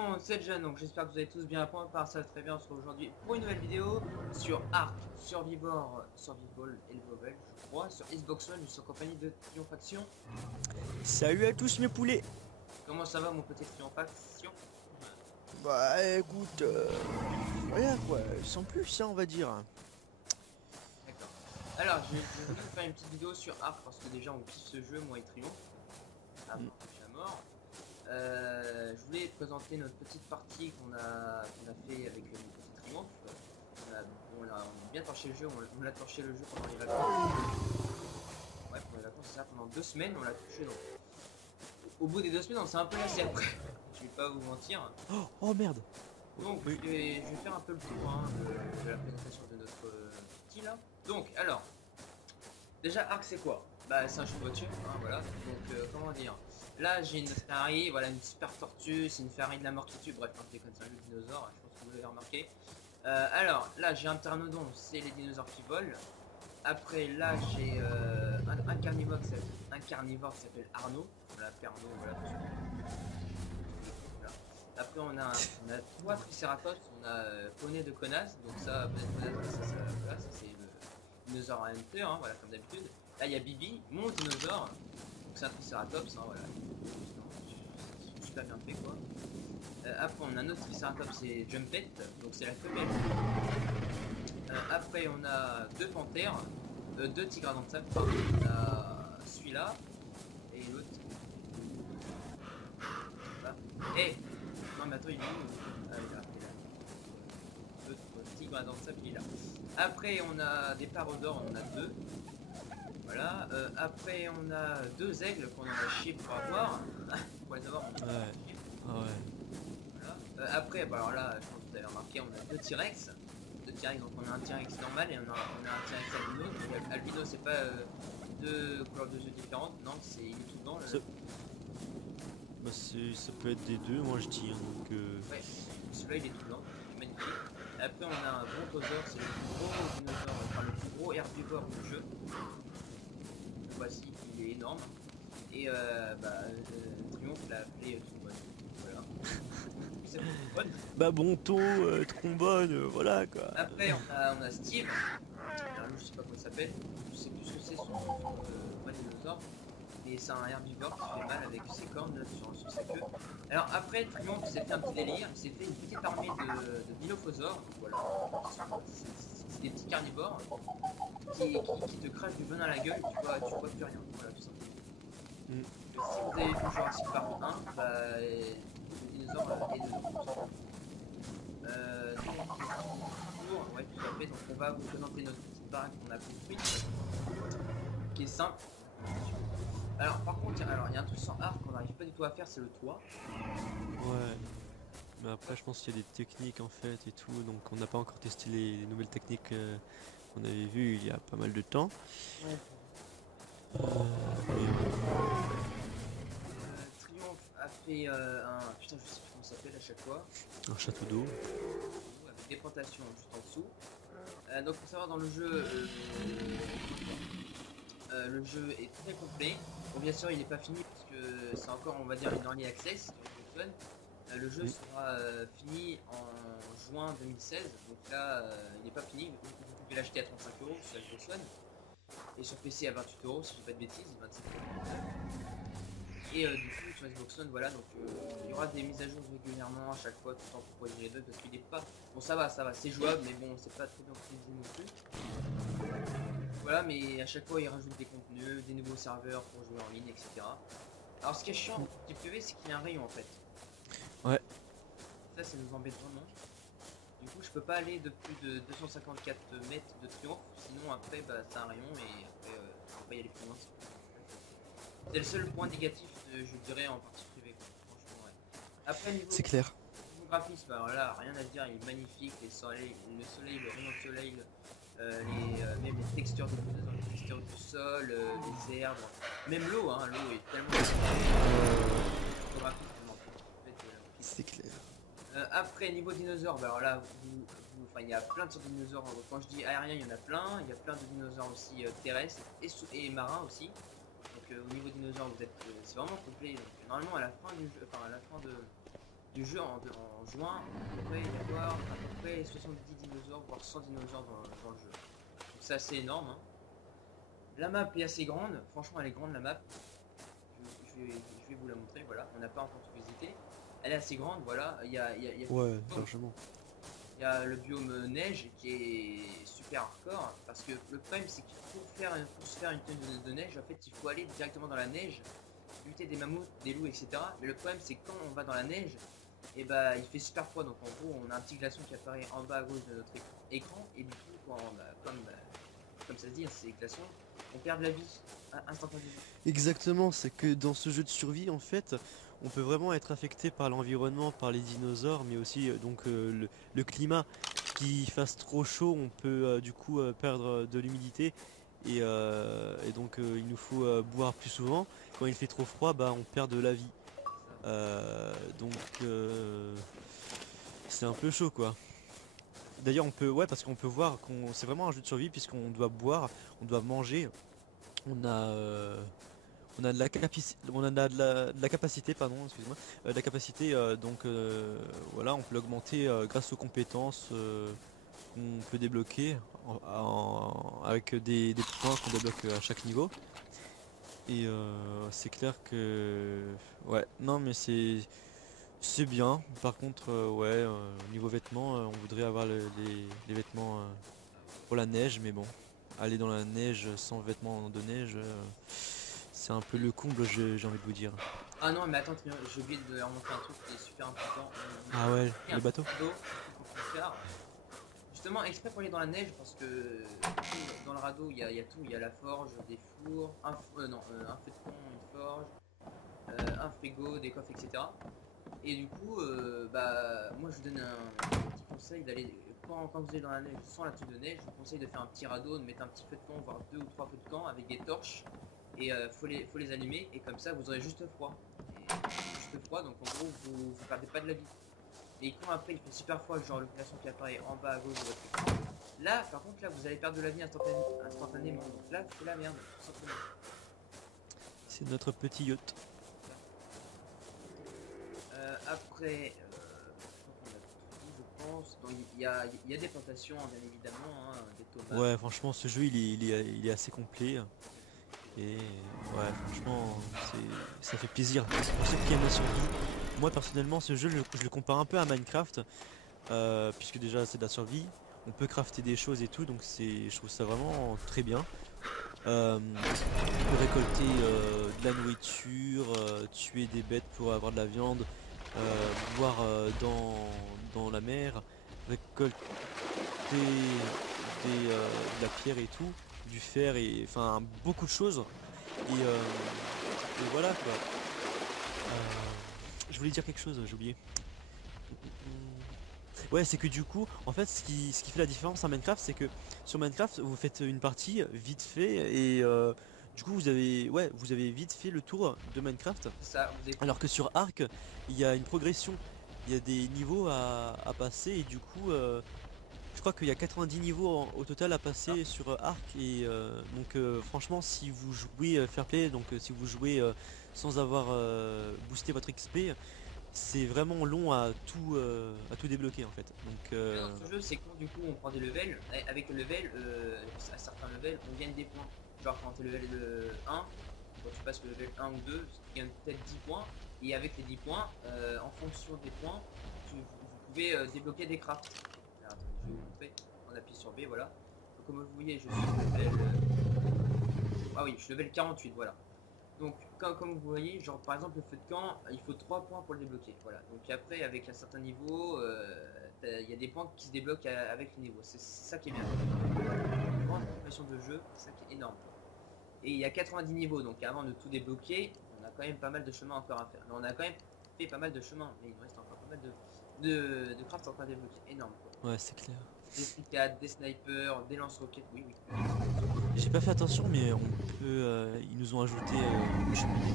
monde, c'est Jeanne, donc j'espère que vous allez tous bien à point, par ça très bien, on se retrouve aujourd'hui pour une nouvelle vidéo sur Ark, Survival Elevable, je crois, sur Xbox One, je suis en compagnie de Triomphaction. Salut à tous mes poulets. Comment ça va mon petit Triomphaction? Bah écoute, voilà quoi, sans plus hein, on va dire. D'accord. Alors, je vais vous faire une petite vidéo sur Ark, parce que déjà on kiffe ce jeu, moi et Triomphe. Ah, déjà mort. Je voulais présenter notre petite partie qu'on a fait avec le petit Triomphe. On a bien torché le jeu, on l'a torché le jeu pendant les vacances. Ouais, pendant les vacances, c'est ça, pendant 2 semaines, on l'a touché. Donc, au bout des 2 semaines, on s'est un peu lassé après. Je vais pas vous mentir. Oh merde. Donc, Oui. je vais faire un peu le tour hein, de la présentation de notre petit là. Donc, alors, déjà, Ark, c'est quoi? Bah, c'est un jeu de voiture, hein, voilà. Donc, comment dire? Là, j'ai une Ferrari, voilà, une super tortue, c'est une Ferrari de la mort qui tue. Bref, c'est comme ça, le dinosaure, je pense que vous l'avez remarqué. Alors, là, j'ai un pteranodon, c'est les dinosaures qui volent. Après, là, j'ai un carnivore qui s'appelle Arnaud. Voilà, Pernod, voilà. Voilà. Après, on a 3 Triceratops, on a Poney de Connasse, donc ça, peut-être connaître, voilà, ça c'est le dinosaure Hunter, hein, voilà, comme d'habitude. Là, il y a Bibi, mon dinosaure, donc c'est un Triceratops, hein, voilà. C'est super bien fait, quoi. Après, on a un autre Triceratops, c'est Jumpet, donc c'est la femelle. Après, on a 2 panthères, 2 tigres dans le sable, on a celui-là, et l'autre. Voilà. Et, non, mais attends, il est où? Ah, il est là, il est là. L'autre tigre dans le sable, il est là. Après, on a des parodores, on en a 2. Voilà. Après, on a 2 aigles qu'on en a chié pour avoir. Pour les avoir, on a chié. Ah ouais. Voilà. Après, bah alors là, je pense que vous avez remarqué, on a 2 T-Rex. Donc on a un T-Rex normal et on a un T-Rex albino. Donc albino, c'est pas 2 couleurs de yeux différentes, non, il est tout blanc. Bah ça peut être des deux, moi je dis. Hein, donc Ouais, celui-là il est tout blanc, il est magnifique. Après on a un brontosaure, c'est le plus gros dinosaure, enfin le plus gros herbivore du jeu. Voici, il est énorme. Et Triomphe l'a appelé Trombone. Voilà. C'est Trombone. bah bonto, trombone, voilà quoi. Après on a Steve. Alors, je sais pas comment il s'appelle, je sais plus ce que c'est son vrai dinosaure. Mais c'est un herbivore qui fait mal avec ses cornes là, sur sa queue. Alors après, Triomphe s'est fait un petit délire, il s'est fait une petite armée de dilophosaures. Voilà. C'est des petits carnivores qui te crachent du venin à la gueule, tu vois plus rien. Voilà, tout simplement. Si vous avez vu Jurassic Park 1, bah, le dinosaure est dedans. Ouais, tout à fait. Donc on va vous présenter notre petite baraque qu'on a construite, qui est simple. Alors par contre, il y a un truc sans Ark qu'on n'arrive pas du tout à faire, c'est le toit. Ouais. Mais après je pense qu'il y a des techniques en fait et tout, donc on n'a pas encore testé les nouvelles techniques qu'on avait vues il y a pas mal de temps. Ouais. Et Triomphe a fait un... Putain, je sais plus comment ça s'appelle à chaque fois. un château d'eau. Avec des plantations juste en dessous. Donc faut savoir dans le jeu, le jeu est très complet. Bon bien sûr il n'est pas fini parce que c'est encore on va dire une early access sur Xbox One. Le jeu sera fini en juin 2016. Donc là il n'est pas fini. Vous pouvez l'acheter à 35 € sur Xbox One. Et sur PC à 28 € si je dis pas de bêtises, 27 €. Et du coup sur Xbox One voilà donc il y aura des mises à jour régulièrement à chaque fois tout le temps pour corriger les bugs parce qu'il est pas... Bon ça va c'est jouable mais bon c'est pas trop bien optimisé non plus. Voilà mais à chaque fois il rajoute des contenus, des nouveaux serveurs pour jouer en ligne etc. Alors ce qui est chiant du PV c'est qu'il y a un rayon en fait. Ouais. Ça nous embête vraiment. Du coup je peux pas aller de plus de 254 mètres de triomphe sinon après bah c'est un rayon et après je peux pas y aller plus loin. C'est le seul point négatif, je dirais, en partie privée. Franchement, ouais. Après, C'est clair. niveau graphisme, alors là, rien à dire, il est magnifique. Le soleil, le rayon de soleil, même les textures les textures du sol, les herbes, même l'eau, hein, l'eau est tellement. C'est clair. Après, niveau dinosaures, bah alors là, il y a plein de sortes de dinosaures. Quand je dis aérien, il y en a plein. Il y a plein de dinosaures aussi terrestres et marins aussi. Donc au niveau dinosaures, c'est vraiment complet. Donc, normalement à la fin du jeu, enfin à la fin de du jeu en juin, on pourrait y avoir à peu près 70 dinosaures, voire 100 dinosaures dans le jeu. Donc c'est assez énorme. Hein. La map est assez grande, franchement elle est grande la map. Je vais vous la montrer, voilà, on n'a pas encore tout visité. Elle est assez grande, voilà, Ouais, largement. il y a le biome neige qui est super hardcore, parce que le problème c'est qu'il faut pour se faire une tenue de neige, en fait il faut aller directement dans la neige, buter des mammouths, des loups, etc. Mais le problème c'est que quand on va dans la neige, et bah il fait super froid, donc en gros on a un petit glaçon qui apparaît en bas à gauche de notre écran, et du coup quand, comme ça se dit, c'est glaçon, on perd de la vie instantanément. Exactement, c'est que dans ce jeu de survie, en fait, on peut vraiment être affecté par l'environnement, par les dinosaures, mais aussi le climat. Qu'il fasse trop chaud, on peut du coup perdre de l'humidité et donc il nous faut boire plus souvent. Quand il fait trop froid, bah on perd de la vie. Donc c'est un peu chaud quoi. D'ailleurs on peut, ouais, parce qu'on peut voir qu'on c'est vraiment un jeu de survie puisqu'on doit boire, on doit manger, on a on a de la on a de la capacité, pardon, excuse-moi, de la capacité, donc voilà, on peut l'augmenter grâce aux compétences qu'on peut débloquer avec des points qu'on débloque à chaque niveau. Et c'est clair que, ouais, non mais c'est bien. Par contre, ouais, niveau vêtements, on voudrait avoir les vêtements pour la neige, mais bon, aller dans la neige sans vêtements de neige. C'est un peu le comble, j'ai envie de vous dire. Ah non mais attends, j'ai oublié de leur montrer un truc qui est super important. Ah ouais, Il y a le un bateau. radeau qu'il faut faire. Justement exprès pour aller dans la neige parce que dans le radeau il y a tout, il y a la forge, des fours, un feu de camp, une forge, un frigo, des coffres, etc. Et du coup, bah moi je vous donne un petit conseil d'aller quand vous allez dans la neige sans la tenue de neige, je vous conseille de faire un petit radeau, de mettre un petit feu de camp, voire 2 ou 3 feux de camp avec des torches et faut les allumer et comme ça vous aurez juste froid. Et juste froid, donc en gros vous perdez pas de la vie. Et quand après il fait super froid, genre le glaçon qui apparaît en bas à gauche de votre écran, là par contre là vous allez perdre de la vie instantanément. Donc là c'est la merde, tout simplement. C'est notre petit yacht. Après, je pense, donc il y a des plantations hein, bien évidemment, hein, des tomates. Ouais, franchement, ce jeu il est assez complet. Et ouais, franchement, ça fait plaisir. Pour ceux qui aiment la survie, moi personnellement, ce jeu, je le compare un peu à Minecraft, puisque déjà c'est de la survie. On peut crafter des choses et tout, donc je trouve ça vraiment très bien. On peut récolter de la nourriture, tuer des bêtes pour avoir de la viande, boire dans la mer, récolter de la pierre et tout, du fer et enfin beaucoup de choses. Et voilà quoi. Je voulais dire quelque chose, j'ai oublié. Ouais, c'est que du coup, en fait, ce qui fait la différence à Minecraft, c'est que sur Minecraft, vous faites une partie vite fait et du coup, vous avez vite fait le tour de Minecraft. Ça, vous avez... Alors que sur Ark, il y a une progression, il y a des niveaux à passer et du coup, je crois qu'il y a 90 niveaux au total à passer sur Ark et donc franchement, si vous jouez fair play, donc si vous jouez sans avoir boosté votre XP, c'est vraiment long à tout débloquer en fait. Donc Dans ce jeu, c'est quand du coup on prend des levels, avec le level, à certains levels, on gagne des points. Genre quand t'es level 1, quand tu passes le level 1 ou 2, tu gagnes peut-être 10 points, et avec les 10 points, en fonction des points, vous pouvez débloquer des crafts. Alors, attendez, je vais vous montrer, on appuie sur B, voilà. Donc, comme vous voyez, je suis level... Ah oui, je suis level 48, voilà. Donc comme vous voyez, genre par exemple le feu de camp, il faut 3 points pour le débloquer. Voilà. Donc après avec un certain niveau, il y a des points qui se débloquent avec le niveau. C'est ça qui est bien. Une grande progression de jeu, c'est ça qui est énorme. Et il y a 90 niveaux, donc avant de tout débloquer, on a quand même pas mal de chemin encore à faire. Mais on a quand même fait pas mal de chemin, mais il nous reste encore pas mal de crafts encore à débloquer. Énorme quoi. ouais, c'est clair. Des fricades, des snipers, des lance-roquettes, oui. J'ai pas fait attention, mais on peut, ils nous ont ajouté une cheminée.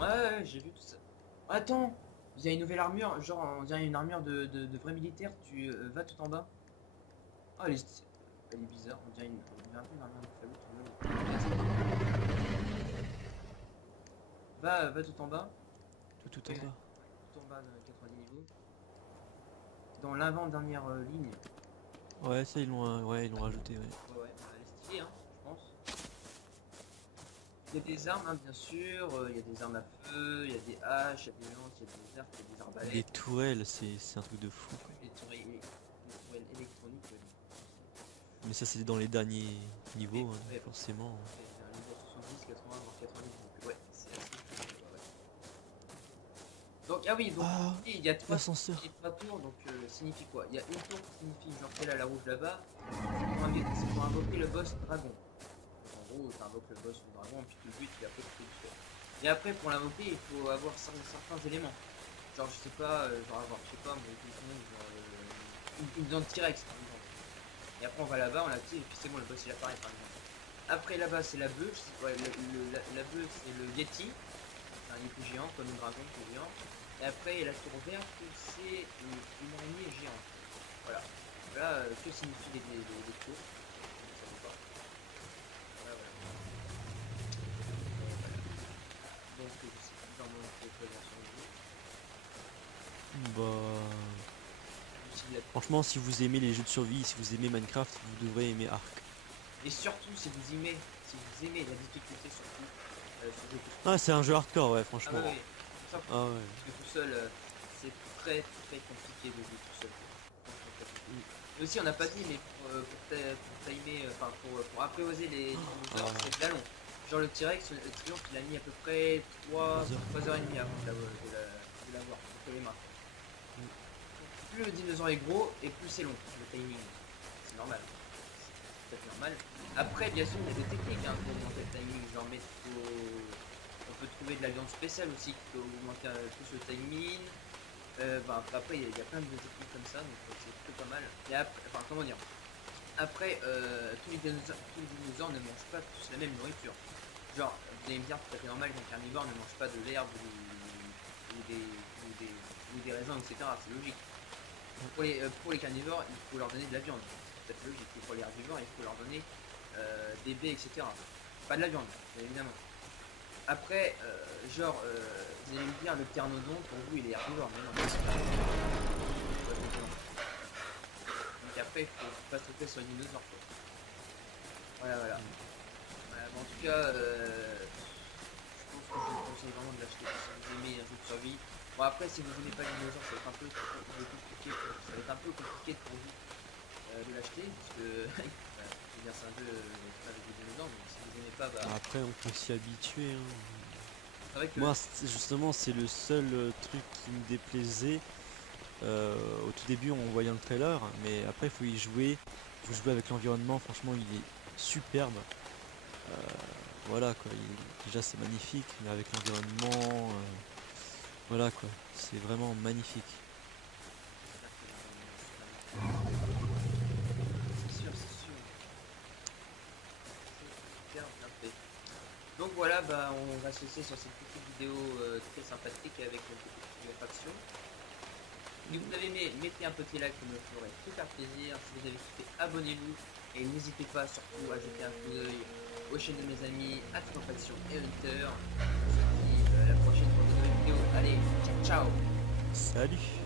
Ouais, j'ai vu tout ça. Attends, il y a une nouvelle armure, genre on dirait une armure de vrai militaire, tu vas tout en bas. Oh, elle est bizarre, on dirait un peu une armure de falot. Va tout en bas. Tout en bas. Tout en bas de 90 dans l'avant-dernière ligne. Ouais, ça ils l'ont rajouté, ouais. Ouais, elle est stylée, hein, je pense. Il y a des armes, hein, bien sûr. Il y a des armes à feu, il y a des haches, il y a des lances, il y a des arcs, il y a des Les arbalètes. tourelles, c'est un truc de fou, quoi. Les tourelles électroniques. Mais ça c'est dans les derniers niveaux, hein, Ouais, forcément. c'est un niveau 70, 80, voire 90. Donc, ouais, c'est assez cool, ouais. Donc, ah oui, donc Ah, il y a trois l'ascenseur. tours, donc signifie quoi? Il y a une tour qui signifie genre celle à la rouge là-bas, c'est pour invoquer le boss dragon. Donc, en gros, tu invoques le boss du dragon, puis tu le buts, et après tu fais du feu. Et après, pour l'invoquer, il faut avoir certains éléments. Genre, je sais pas, genre avoir, je sais pas, mais une viande T-Rex par exemple. Et après, on va là-bas, on l'active, et puis c'est bon, le boss il apparaît par exemple. Après, là-bas, c'est la bœuf, ouais, la bœuf, c'est le Yeti, un Yeti géant, comme un dragon qui est géant. Et après, la tour verte, c'est une araignée géante. Voilà. Voilà que signifient les tours. Je ne savais pas. Voilà, voilà. Donc, je sais plus dans mon présentation du jeu. Bah... Aussi la- Franchement, si vous aimez les jeux de survie, si vous aimez Minecraft, vous devrez aimer Ark. Et surtout, si vous aimez la difficulté, surtout, sur jeu tout Ah, c'est un jeu hardcore, ouais, Ah franchement. ouais, ouais. Ça, Ah ouais. parce que tout seul, c'est très très compliqué de jouer tout seul. Et aussi, on n'a pas dit, mais pour timer, enfin pour apprivoiser les dinosaures, Ah. c'est de la long. Genre le T-Rex, le triomphe, il a mis à peu près 3 heures et demie avant de l'avoir entre les mains. Plus le dinosaure est gros et plus c'est long, le timing. C'est normal. C'est peut-être normal. Après, bien sûr, il y a des techniques hein, pour augmenter le timing. Genre, on peut trouver de la viande spéciale aussi qui peut augmenter plus le timing. Bah, après, il y a plein de techniques comme ça, donc c'est plutôt pas mal. Et après, enfin, comment dire? Après, tous les dinosaures ne mangent pas tous la même nourriture. Genre, vous allez me dire, tout à fait normal qu'un carnivore ne mange pas de l'herbe ou des raisins, etc. C'est logique. Pour les carnivores, il faut leur donner de la viande. C'est peut-être logique. Et pour les herbivores, il faut leur donner des baies, etc. Pas de la viande, bien évidemment. Après, vous allez me dire, le pteranodon, pour vous, il est herbivore. Mais non, donc après, il faut pas se tromper sur les dinosaures. Quoi. Voilà, voilà. Voilà, bon, en tout cas, je pense que je vous conseille vraiment de l'acheter si vous aimez un jeu de survie. Bon, après, si vous n'aimez pas les dinosaures, ça va être un peu compliqué pour vous de l'acheter, parce que c'est un jeu avec des dinosaures, mais si vous n'aimez pas, bah. Après, on peut s'y habituer, hein. C'est vrai que. Moi, justement, c'est le seul truc qui me déplaisait. Au tout début, on voyait un trailer, mais après, il faut y jouer. Il faut jouer avec l'environnement. Franchement, il est superbe. Voilà quoi. Déjà, c'est magnifique, mais avec l'environnement, voilà quoi. C'est vraiment magnifique. C'est sûr, c'est sûr. C'est super bien fait. Donc voilà, bah, on va se laisser sur cette petite vidéo très sympathique avec une petite faction. Si vous avez aimé, mettez un petit like, ça me ferait super plaisir. Si vous avez kiffé, abonnez-vous. Et n'hésitez pas surtout à jeter un coup d'œil aux chaînes de mes amis, Faction et Hunter. On se dit à la prochaine pour de nouvelles vidéos. Allez, ciao ciao. Salut!